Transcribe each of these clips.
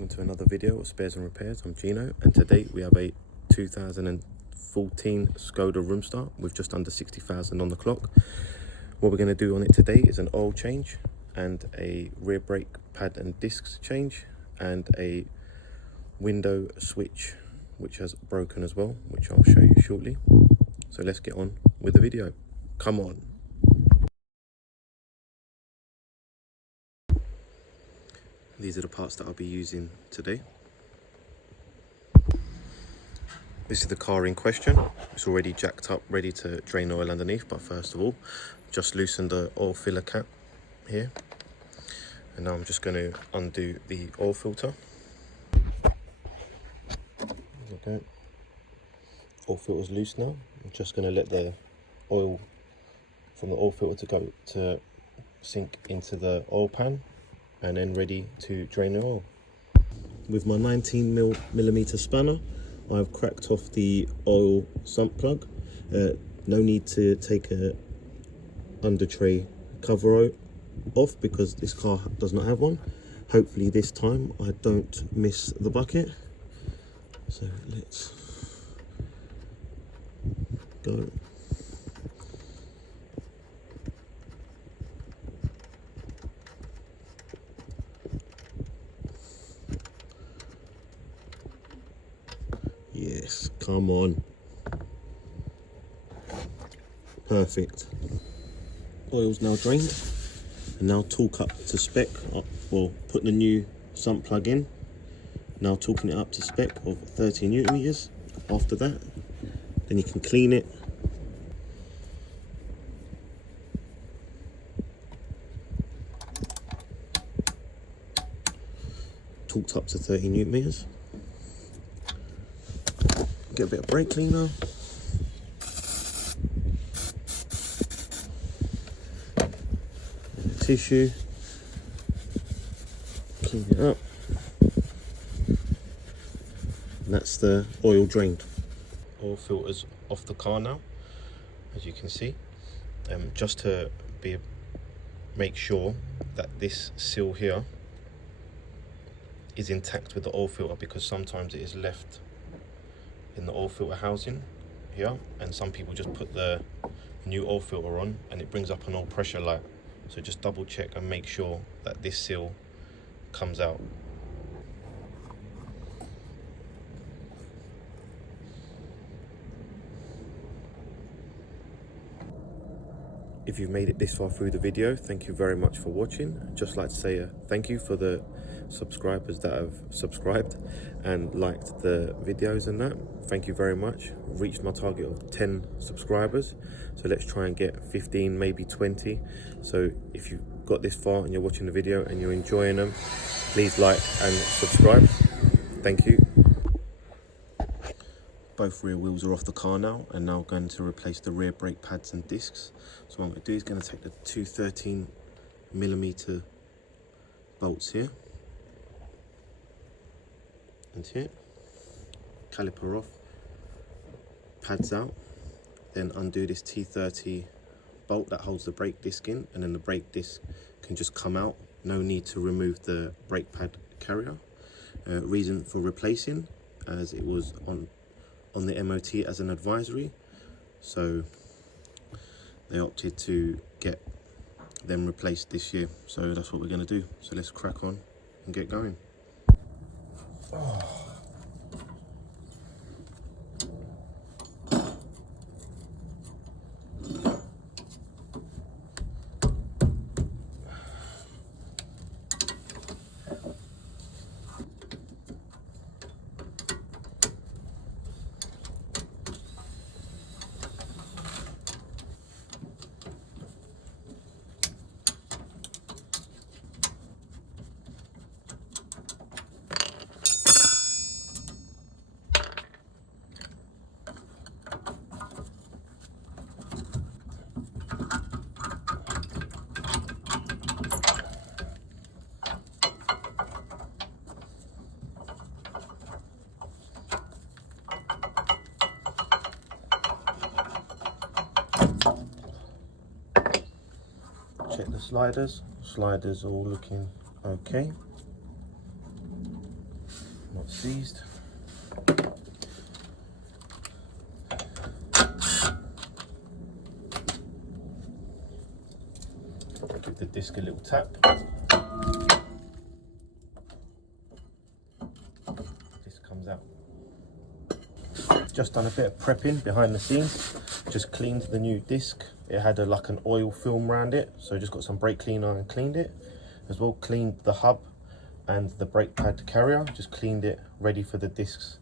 welcome to another video of Spares and Repairs. I'm Gino, and today we have a 2014 Skoda Roomster with just under 60,000 on the clock. What we're going to do on it today is an oil change and a rear brake pad and discs change and a window switch which has broken as well, which I'll show you shortly. So let's get on with the video. Come on. These are the parts that I'll be using today. This is the car in question. It's already jacked up, ready to drain oil underneath, but first of all, just loosen the oil filler cap here. And now I'm just going to undo the oil filter. There we go. Oil filter's loose now. I'm just going to let the oil from the oil filter to sink into the oil pan, and then ready to drain the oil. With my 19mm spanner, I've cracked off the oil sump plug. No need to take a under tray cover off because this car does not have one. Hopefully this time I don't miss the bucket. So let's go. Yes, come on. Perfect. Oil's now drained, and now torque up to spec. Well, put the new sump plug in. Now torquing it up to spec of 30 Newton meters. After that, then you can clean it. Torqued up to 30 Newton meters. Get a bit of brake cleaner. Tissue. Clean it up. And that's the oil drained. Oil filter's off the car now, as you can see. Just to make sure that this seal here is intact with the oil filter, because sometimes it is left in the oil filter housing here, and some people just put the new oil filter on and it brings up an oil pressure light. So just double check and make sure that this seal comes out. If you've made it this far through the video, thank you very much for watching. I'd just like to say a thank you for the subscribers that have subscribed and liked the videos and that. Thank you very much. I've reached my target of 10 subscribers. So let's try and get 15, maybe 20. So if you've got this far and you're watching the video and you're enjoying them, please like and subscribe. Thank you. Both rear wheels are off the car now, and now going to replace the rear brake pads and discs. So what I'm going to do is going to take the two 13mm bolts here and here, caliper off, pads out, then undo this T30 bolt that holds the brake disc in, and then the brake disc can just come out. No need to remove the brake pad carrier. Reason for replacing, as it was on the MOT as an advisory, so they opted to get them replaced this year. So that's what we're going to do. So let's crack on and get going. Check the sliders. Sliders all looking okay. not seized. Give the disc a little tap. Disc comes out. Just done a bit of prepping behind the scenes. Just cleaned the new disc. It had like an oil film around it, so just got some brake cleaner and cleaned it. As well, cleaned the hub and the brake pad carrier. Just cleaned it, ready for the discs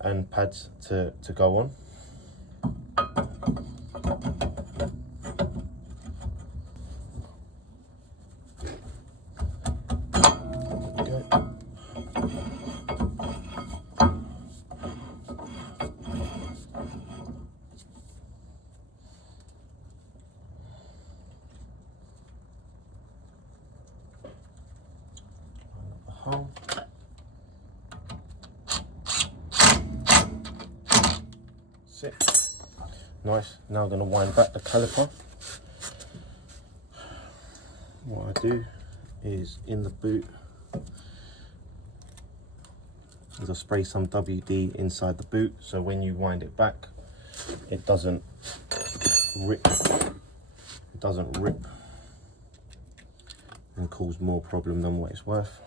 and pads to go on. Hole. Sit. Nice. Now I'm going to wind back the caliper. What I do is in the boot is I spray some WD inside the boot, so when you wind it back it doesn't rip. It doesn't rip and cause more problem than what it's worth.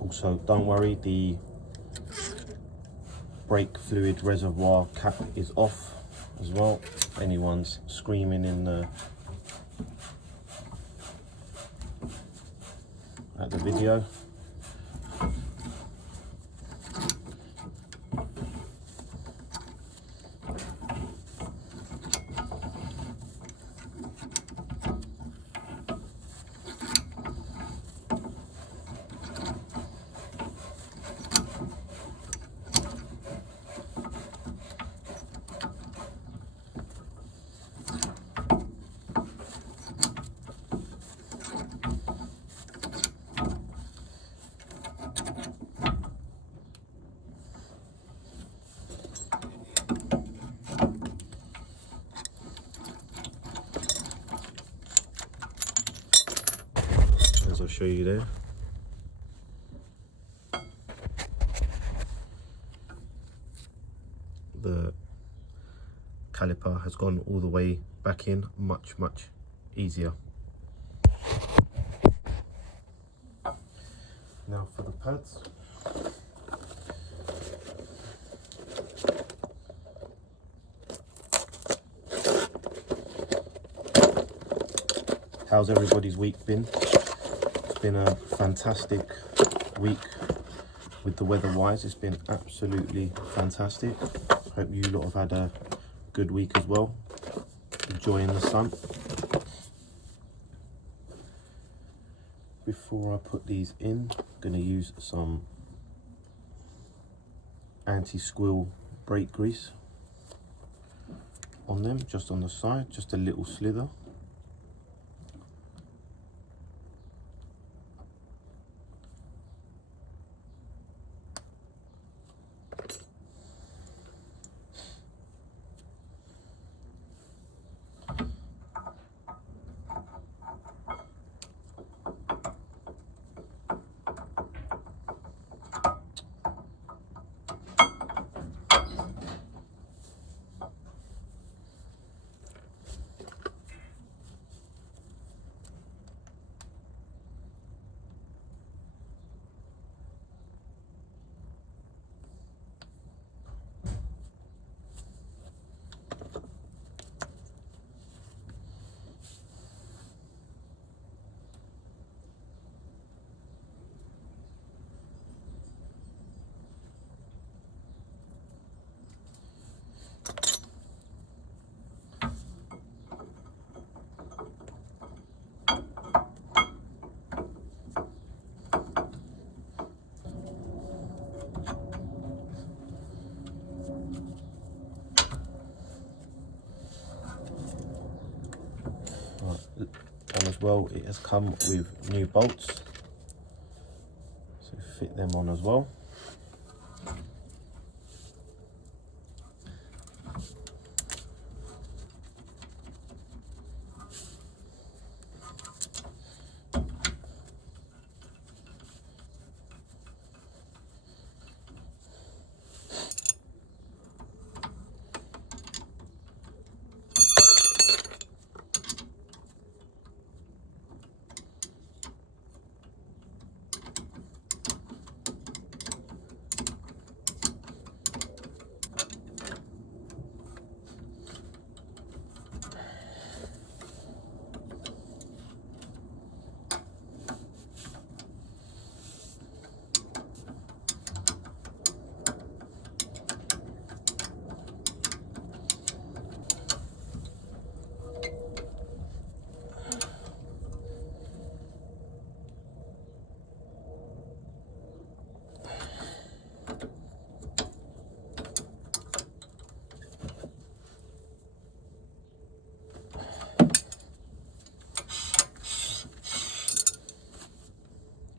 Also, don't worry, the brake fluid reservoir cap is off as well. If anyone's screaming at the video. As I'll show you there. The caliper has gone all the way back in, much easier. Now for the pads. How's everybody's week been? It's been a fantastic week with the weather wise. It's been absolutely fantastic. Hope you lot have had a good week as well, enjoying the sun. Before I put these in, I'm going to use some anti-squill brake grease on them, just on the side, just a little slither. as well, it has come with new bolts, so fit them on as well.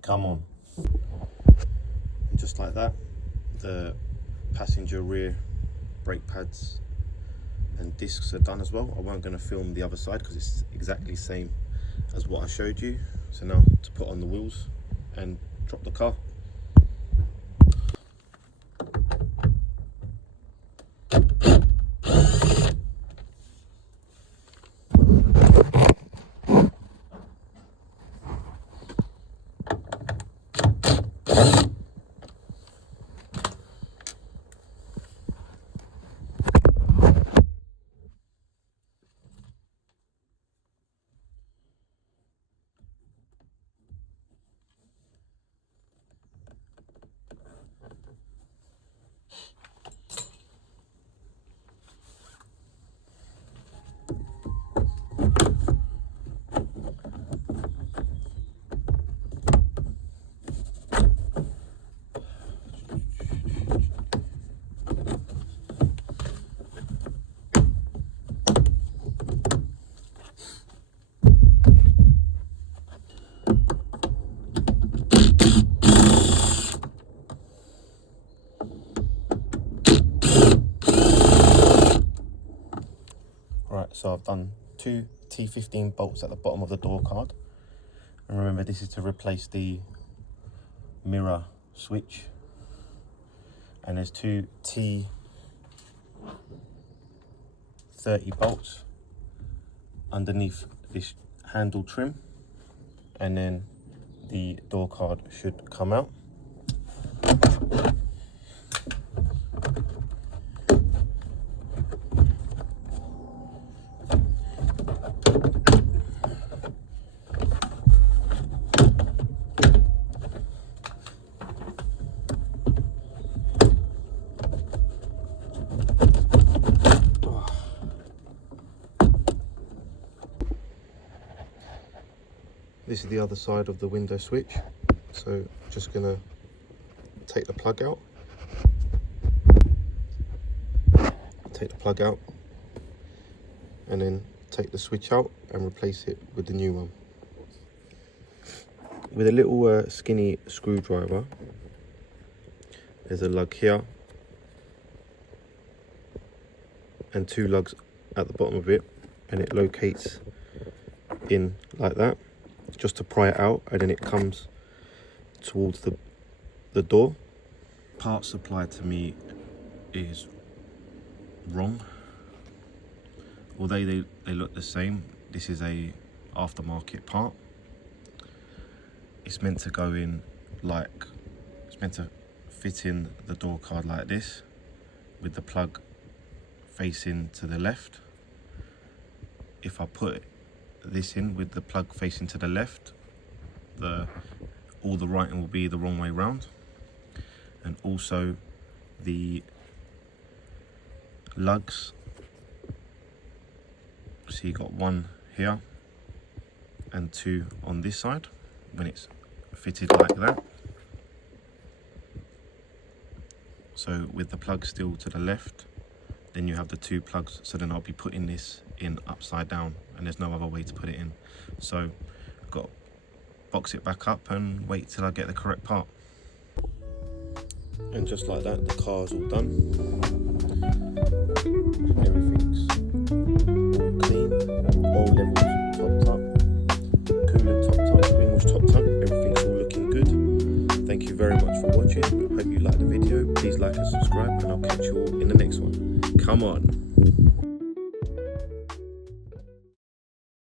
Come on. And just like that, the passenger rear brake pads and discs are done as well. I weren't going to film the other side because it's exactly the same as what I showed you. So now to put on the wheels and drop the car. So I've done 2 T15 bolts at the bottom of the door card, and remember this is to replace the mirror switch, and there's 2 T30 bolts underneath this handle trim, and then the door card should come out. This is the other side of the window switch, so just gonna take the plug out, and then take the switch out and replace it with the new one. With a little skinny screwdriver, there's a lug here and 2 lugs at the bottom of it, and it locates in like that, just to pry it out, and then it comes towards the door. Part supplied to me is wrong. Although they look the same, this is a aftermarket part. It's meant to go in like, it's meant to fit in the door card like this, with the plug facing to the left. If I put this in with the plug facing to the left, all the writing will be the wrong way round. And also the lugs, so you got 1 here and 2 on this side when it's fitted like that. So with the plug still to the left, then you have the 2 plugs, so then I'll be putting this in upside down, and there's no other way to put it in. So box it back up and wait till I get the correct part. And just like that, the car's all done. Everything's clean, all levels topped up, coolant topped up, wing was topped up, everything's all looking good. Thank you very much for watching. Hope you liked the video. Please like and subscribe, and I'll catch you all in the next one. Come on.